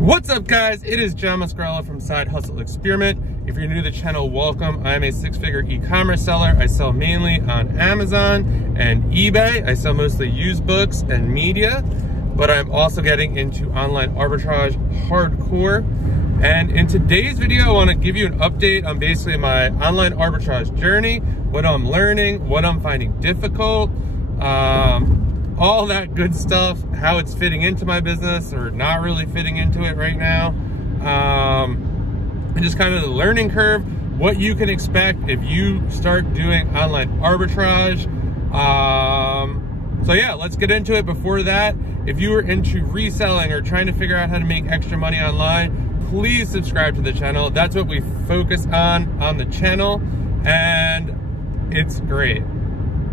What's up, guys? It is John Mascarella from Side Hustle Experiment. If you're new to the channel, welcome. I am a six-figure e-commerce seller. I sell mainly on Amazon and eBay. I sell mostly used books and media, but I'm also getting into online arbitrage hardcore. And in today's video, I want to give you an update on basically my online arbitrage journey, what I'm learning, what I'm finding difficult, all that good stuff, how it's fitting into my business or not really fitting into it right now. And just kind of the learning curve, what you can expect if you start doing online arbitrage. So yeah, let's get into it. Before that, if you are into reselling or trying to figure out how to make extra money online, please subscribe to the channel. That's what we focus on the channel, and it's great.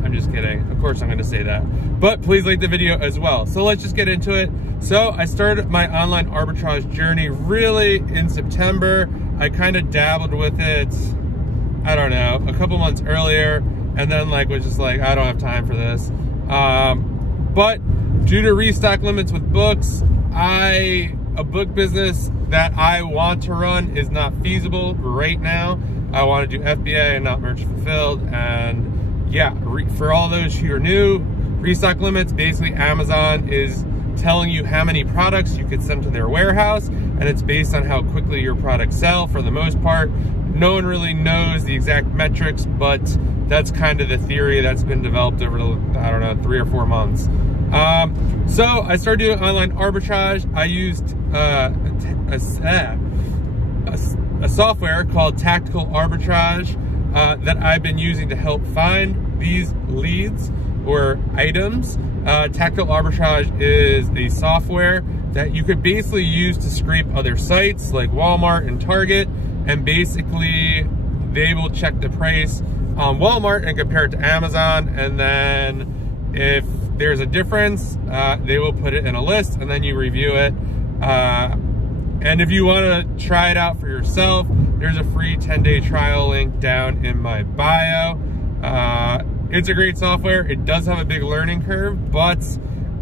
I'm just kidding. Of course I'm going to say that. But please like the video as well. So let's just get into it. So I started my online arbitrage journey really in September. I kind of dabbled with it, I don't know, a couple months earlier, and then was just like, I don't have time for this. But due to restock limits with books, a book business that I want to run is not feasible right now. I want to do FBA and not merchant fulfilled. And yeah, for all those who are new, restock limits, basically Amazon is telling you how many products you could send to their warehouse, and it's based on how quickly your products sell for the most part. No one really knows the exact metrics, but that's kind of the theory that's been developed over the, I don't know, 3 or 4 months. So I started doing online arbitrage. I used a software called Tactical Arbitrage that I've been using to help find these leads or items. Tactical Arbitrage is a software that you could basically use to scrape other sites like Walmart and Target, and basically they will check the price on Walmart and compare it to Amazon, and then if there's a difference, they will put it in a list and then you review it. And if you want to try it out for yourself, there's a free 10-day trial link down in my bio. It's a great software. It does have a big learning curve, but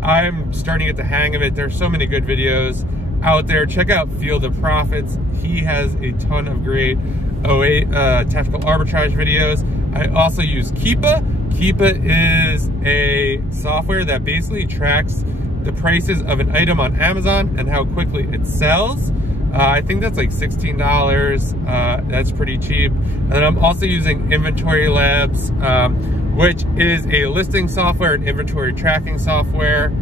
I'm starting to get the hang of it. There's so many good videos out there. Check out Field of Profits. He has a ton of great tactical arbitrage videos. I also use Keepa. Keepa is a software that basically tracks the prices of an item on Amazon and how quickly it sells. I think that's like $16. That's pretty cheap. And then I'm also using Inventory Labs, which is a listing software and inventory tracking software.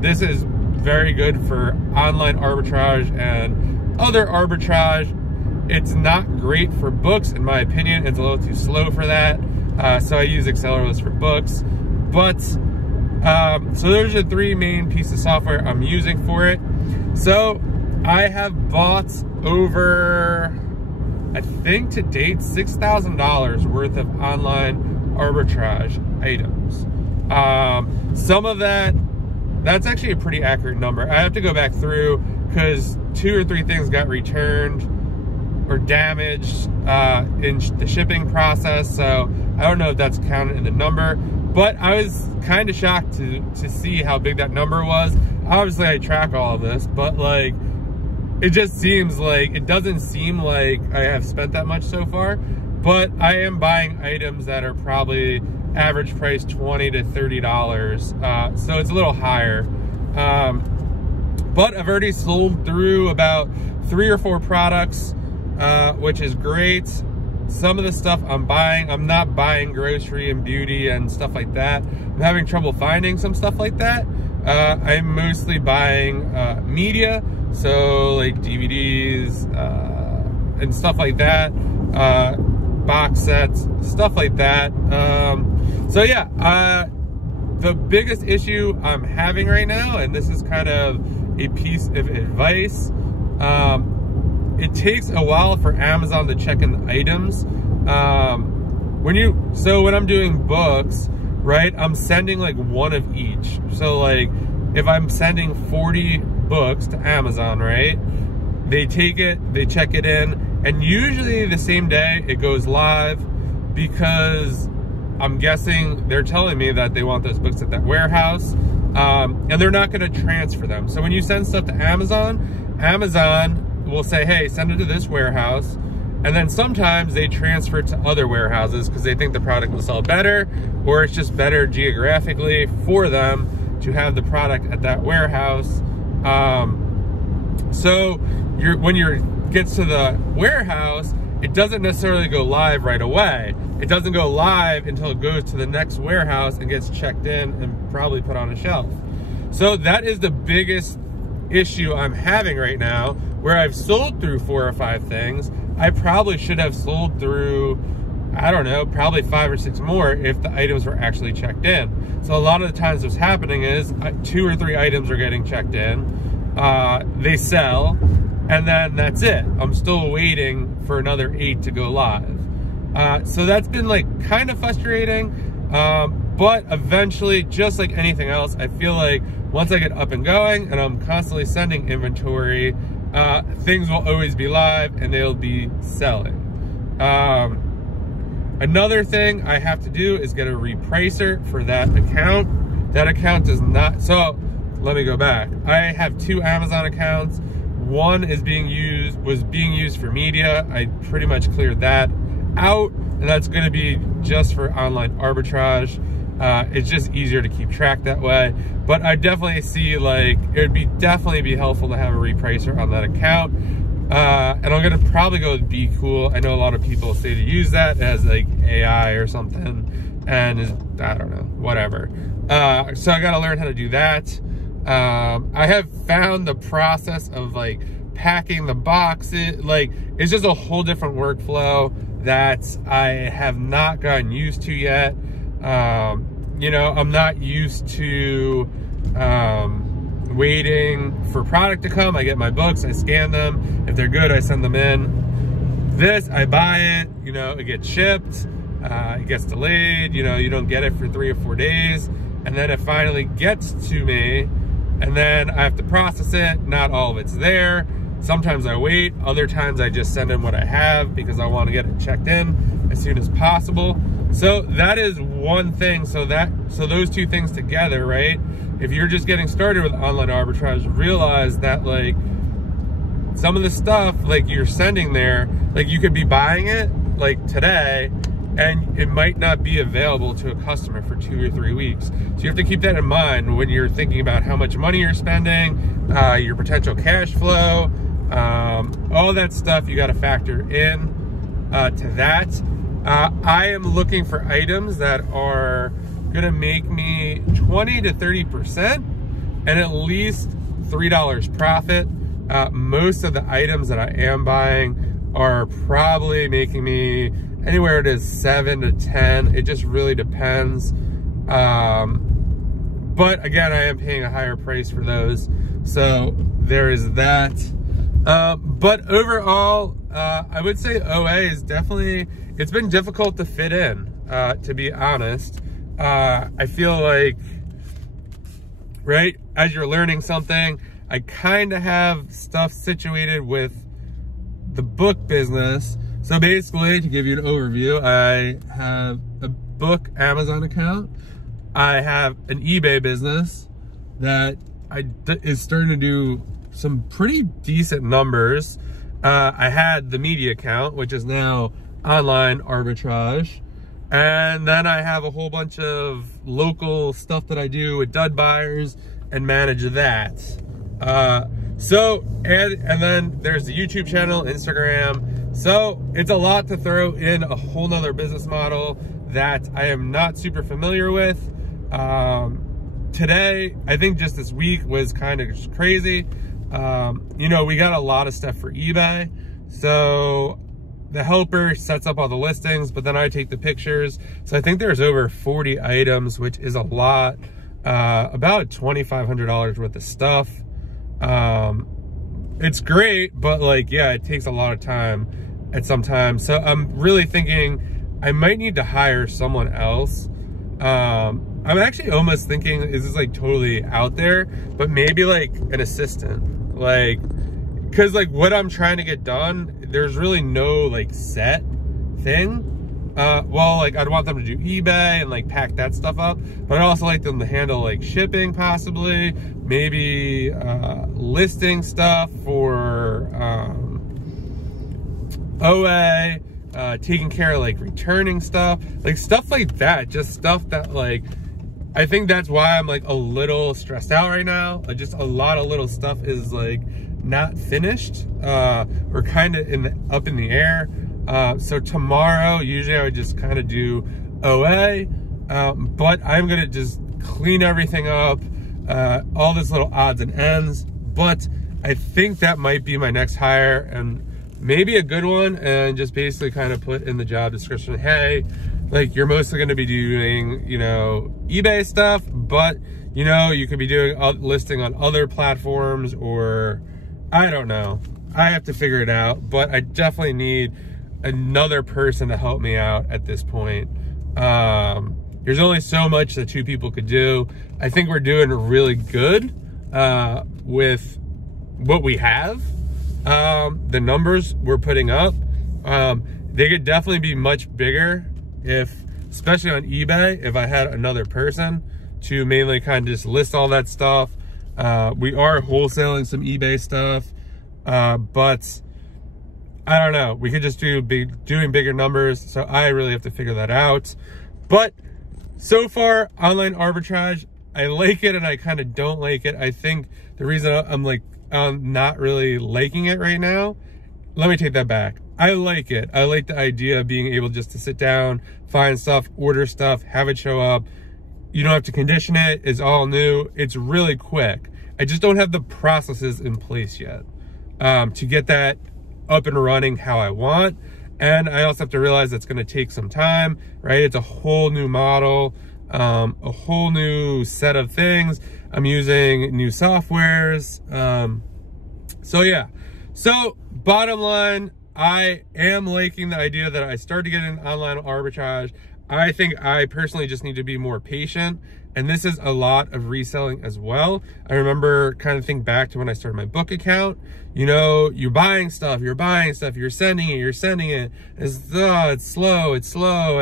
This is very good for online arbitrage and other arbitrage. It's not great for books, in my opinion. It's a little too slow for that. So I use Accelerlist for books. But so those are the 3 main pieces of software I'm using for it. So I have bought over, I think to date, $6,000 worth of online arbitrage items. Some of that's actually a pretty accurate number. I have to go back through because 2 or 3 things got returned or damaged in the shipping process. So I don't know if that's counted in the number, but I was kind of shocked to see how big that number was. Obviously I track all of this, but it just seems like, it doesn't seem like I have spent that much so far, but I am buying items that are probably average price $20 to $30. So it's a little higher. But I've already sold through about 3 or 4 products, which is great. Some of the stuff I'm buying, I'm not buying grocery and beauty and stuff like that. I'm having trouble finding some stuff like that. I'm mostly buying media, so like DVDs and stuff like that, box sets, stuff like that. So yeah, the biggest issue I'm having right now, and this is kind of a piece of advice, it takes a while for Amazon to check in the items. When I'm doing books, right, I'm sending like 1 of each. So like if I'm sending 40 books to Amazon, right, they take it, they check it in, and usually the same day it goes live, because I'm guessing they're telling me that they want those books at that warehouse. and they're not going to transfer them. So when you send stuff to Amazon, Amazon will say, hey, send it to this warehouse. And then sometimes they transfer it to other warehouses because they think the product will sell better, or it's just better geographically for them to have the product at that warehouse. So when it gets to the warehouse, it doesn't necessarily go live right away. It doesn't go live until it goes to the next warehouse and gets checked in and probably put on a shelf. So that is the biggest issue I'm having right now, where I've sold through 4 or 5 things. I probably should have sold through, I don't know, probably 5 or 6 more if the items were actually checked in. So a lot of the times what's happening is 2 or 3 items are getting checked in, they sell, and then that's it. I'm still waiting for another 8 to go live. So that's been like kind of frustrating, but eventually, just like anything else, I feel like once I get up and going and I'm constantly sending inventory, things will always be live and they'll be selling. Another thing I have to do is get a repricer for that account. That account does not, so let me go back. I have 2 Amazon accounts. One is was being used for media. I pretty much cleared that out, and that's gonna be just for online arbitrage. It's just easier to keep track that way. But I definitely see, like, it would definitely be helpful to have a repricer on that account. And I'm gonna probably go with Be Cool. I know a lot of people say to use that as like AI or something, and I don't know, whatever. So I gotta learn how to do that. I have found the process of like packing the boxes, like it's just a whole different workflow that I have not gotten used to yet. You know, I'm not used to waiting for product to come. I get my books, I scan them. If they're good, I send them in. This, I buy it, you know, it gets shipped, it gets delayed, you know, you don't get it for 3 or 4 days, and then it finally gets to me, and then I have to process it. Not all of it's there. Sometimes I wait, other times I just send in what I have because I want to get it checked in as soon as possible. So that is one thing. So those 2 things together, right? If you're just getting started with online arbitrage, realize that like some of the stuff like you're sending there, like you could be buying it like today and it might not be available to a customer for 2 or 3 weeks. So you have to keep that in mind when you're thinking about how much money you're spending, your potential cash flow, all that stuff you got to factor in to that. I am looking for items that are gonna make me 20 to 30% and at least $3 profit. Most of the items that I am buying are probably making me anywhere it is 7 to 10. It just really depends. But again, I am paying a higher price for those. So there is that. But overall, I would say OA is definitely, it's been difficult to fit in, to be honest. I feel like, right, as you're learning something, I kind of have stuff situated with the book business. So basically, to give you an overview, I have a book Amazon account. I have an eBay business that is starting to do some pretty decent numbers. I had the media account, which is now Online Arbitrage. And then I have a whole bunch of local stuff that I do with dud buyers and manage that. And then there's the YouTube channel, Instagram. So it's a lot to throw in a whole nother business model that I am not super familiar with. Today, I think just this week was kind of just crazy. You know, we got a lot of stuff for eBay. So the helper sets up all the listings, but then I take the pictures. So I think there's over 40 items, which is a lot, about $2,500 worth of stuff. It's great, but like, yeah, it takes a lot of time at some time. So I'm really thinking I might need to hire someone else. I'm actually almost thinking, is this like totally out there, but maybe like an assistant, like, cause like what I'm trying to get done, there's really no like set thing. Well, like I'd want them to do eBay and like pack that stuff up, but I'd also like them to handle like shipping possibly, maybe listing stuff for or OA, taking care of like returning stuff like that, just stuff that like, I think that's why I'm like a little stressed out right now. Like just a lot of little stuff is like not finished, or kind of up in the air. So tomorrow, usually I would just kind of do OA, but I'm gonna just clean everything up, all this little odds and ends. But I think that might be my next hire, and maybe a good one, and just basically kind of put in the job description, hey, like you're mostly going to be doing, you know, eBay stuff, but you know, you could be doing listing on other platforms, or I don't know. I have to figure it out, but I definitely need another person to help me out at this point. There's only so much that two people could do. I think we're doing really good with what we have. The numbers we're putting up, they could definitely be much bigger if, especially on eBay, if I had another person to mainly kind of just list all that stuff. We are wholesaling some eBay stuff, but I don't know. We could just doing bigger numbers, so I really have to figure that out. But so far, online arbitrage, I like it and I kind of don't like it. I think the reason I'm not really liking it right now, let me take that back. I like it. I like the idea of being able just to sit down, find stuff, order stuff, have it show up. You don't have to condition it. It's all new. It's really quick. I just don't have the processes in place yet to get that up and running how I want. And I also have to realize that's going to take some time, right? It's a whole new model, a whole new set of things. I'm using new softwares. So yeah, so bottom line, I am liking the idea that I started getting online arbitrage. I think I personally just need to be more patient. And this is a lot of reselling as well. I remember kind of think back to when I started my book account. You know, you're buying stuff, you're sending it. It's slow.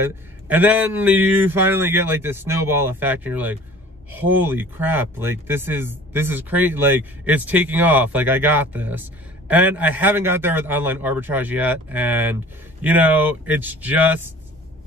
And then you finally get like this snowball effect and you're like, holy crap, like this is crazy. Like it's taking off, like I got this. And I haven't got there with online arbitrage yet. And you know, it's just,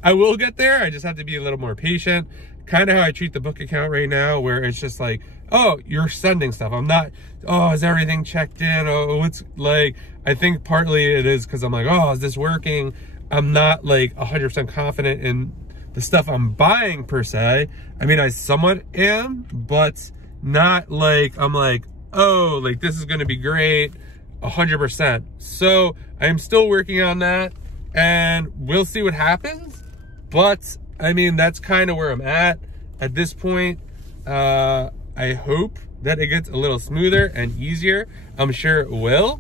I will get there. I just have to be a little more patient. Kind of how I treat the book account right now, where it's just like, oh, you're sending stuff. I'm not, oh, is everything checked in? Oh, it's like, I think partly it is because I'm like, oh, is this working? I'm not like 100% confident in the stuff I'm buying per se. I mean, I somewhat am, but not like, I'm like, oh, like this is going to be great 100%. So I'm still working on that and we'll see what happens. But I mean, that's kind of where I'm at this point. I hope that it gets a little smoother and easier. I'm sure it will.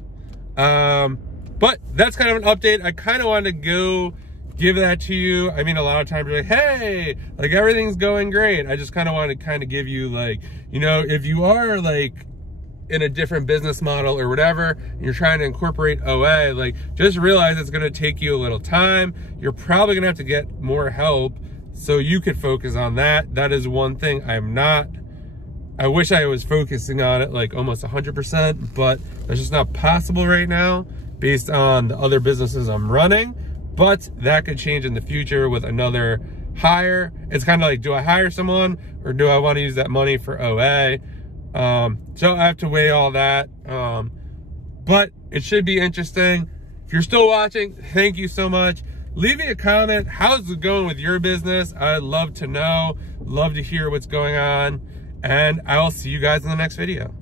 But that's kind of an update. I kind of wanted to go give that to you. I mean, a lot of times you're like, hey, like everything's going great. I just kind of want to kind of give you like, you know, if you are like in a different business model or whatever, and you're trying to incorporate OA, like just realize it's going to take you a little time. You're probably going to have to get more help so you could focus on that. That is one thing I'm not, I wish I was focusing on it like almost 100%, but that's just not possible right now based on the other businesses I'm running. But that could change in the future with another hire. It's kind of like, do I hire someone or do I want to use that money for OA? So I have to weigh all that. But it should be interesting. If you're still watching, thank you so much. Leave me a comment. How's it going with your business? I'd love to know. Love to hear what's going on. And I'll see you guys in the next video.